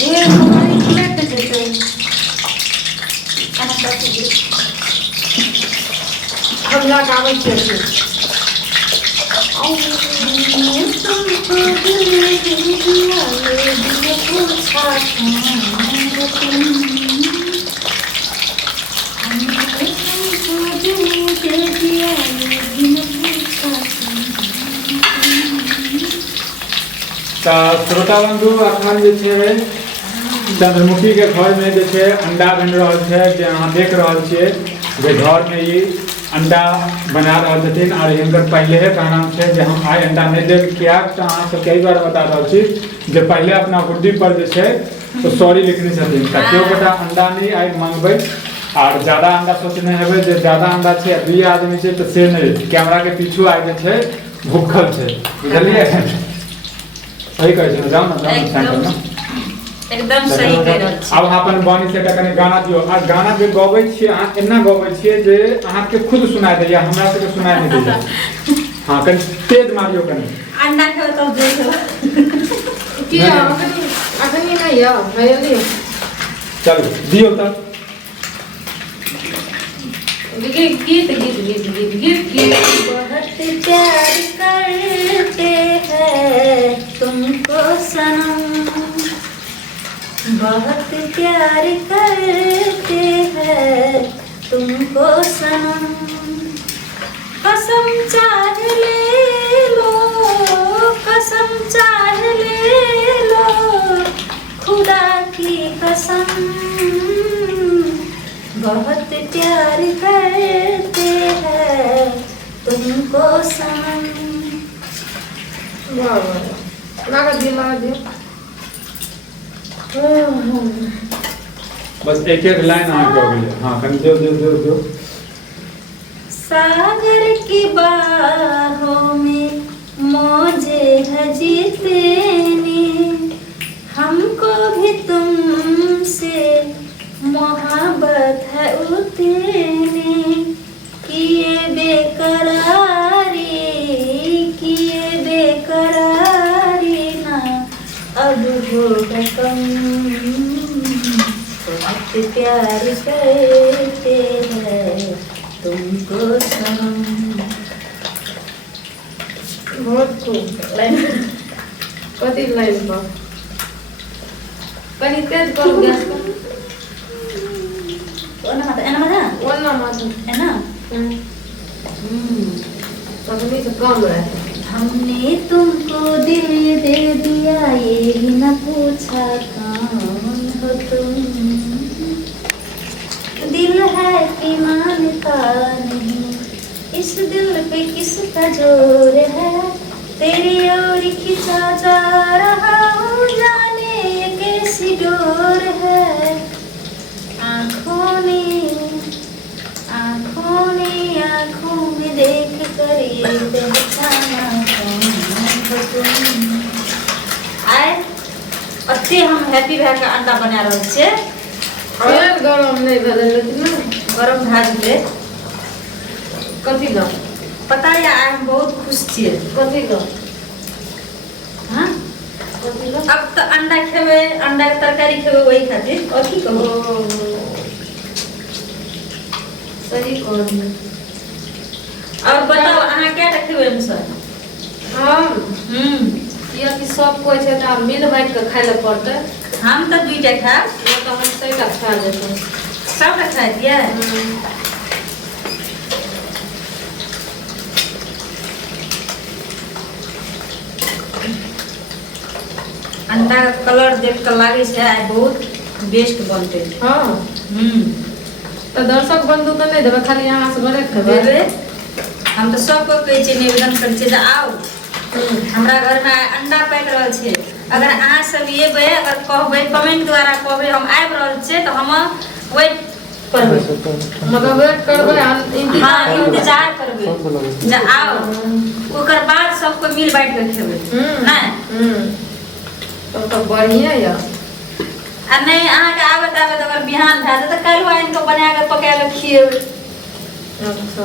ये हमारी प्लेट देते हम लगावे छियै तुमको दिल दिया ये दिल पूछा श्रोता बंधु अखन जे छै चंद्रमुखी के घर में जे छै अंडा बन रहल छै जे अहाँ देख रहल छियै जे घर में ई अंडा बना रहल छथिन और हिनकर पहले का नाम छै जे हम आइ अंडा नहीं देब किया तऽ अहाँ सब कई बार बता रहल छी जे पहले अपना गुड्डी पर जे छै तो सॉरी लिखने छथिन तऽ केओ गोटा अंडा नहीं आइ मांगबै और ज्यादा अंडा सोचने हेबै जे ज्यादा अंडा छै 2 आदमी छै तऽ से नहीं कैमरा के पीछू आइ जे छै भूखल छै बुझलिए सही कहै छै जाउ ना सेंटर में एकदम सही कह रहल छी। अब अपन बानी से कने गाना दियो आ गाना जे गबै छियै अहाँ एना गबै छियै जे अहाँ के खुद सुनाई दैया हमरा सबके सुनाई नहीं दैया। हां कने तेज मारियो कने अंडा खाओ तो देखो किया अखनी नहीं है भैया चल दियो त गीत बहुत प्यार करते हैं तुमको सनम बहुत प्यार करते हैं तुमको सनम कसम चाह ले लो कसम चाह ले लो खुदा की कसम बहुत प्यार करते हैं तुमको सनम। वाह लगा दियो बस एक एक लाइन आ गई। हां कने दो सागर की बाहों में मौजे है जीतने हमको भी तुमसे मोहब्बत है उतने किए बेकरारी ना अब होगा कम बहुत प्यार करते हैं तुमको सनम। बहुत खूब कथी लाइन पर कनी तेज करो गैस को एना मत है ना तब भी तो कम रहे। हमने तुमको दिल दे दिया ये भी न पूछा कौन हो तुम दिल है कि मानता नहीं इस दिल पे किसका जोर है तेरी ओर खिंचा जा रहा हूँ जाने ये कैसी डोर है आँखों में देख कर ये पहचाना कौन हो तुम। आए अते हम हैप्पी भैया का अंडा बना रहल छियै और गरम नहीं भेलै लेकिन गरम भए जेतै कथी ग पता है आइ हम बहुत खुश छियै कथी ग हाँ कथी ग अब तो अंडा खेबै अंडा के तरकारी खेबै वही खातिर और की कहू सही कहलियै। और बताओ अहाँ क्या खेबै हमसब हम किया कि सब कोइ छै तऽ मिल बाँटि के खाइ लए पड़तै हम तो 2टा खाएब या तऽ हम सहीटा खा जेतै सबटा खा दियै अंडा का कलर देख कर लागे छै आइ बहुत बेस्ट बनते। हाँ तो दर्शक बंधु के नहीं देवे खाली यहाँ से घरे खेबै देबै हम तो सबको कहै छियै निवेदन करै छियै जे आओ हमरा घर में अंडा पाकि रहल छै अगर अहाँ सब एबै अगर कहबै कमेंट द्वारा कहबै हम आबि रहल छियै तो हम वेट करबै मतलब वेट करबै इंतजार करबै जे आओ ओकर बाद सबको मिल बांटि के खेबै नहीं तो बढ़िया या आ नहीं अहाँके आबत अगर बिहान भए जाए तो काल्हि आनि कऽ बना कऽ पका कऽ खिएबै। अच्छा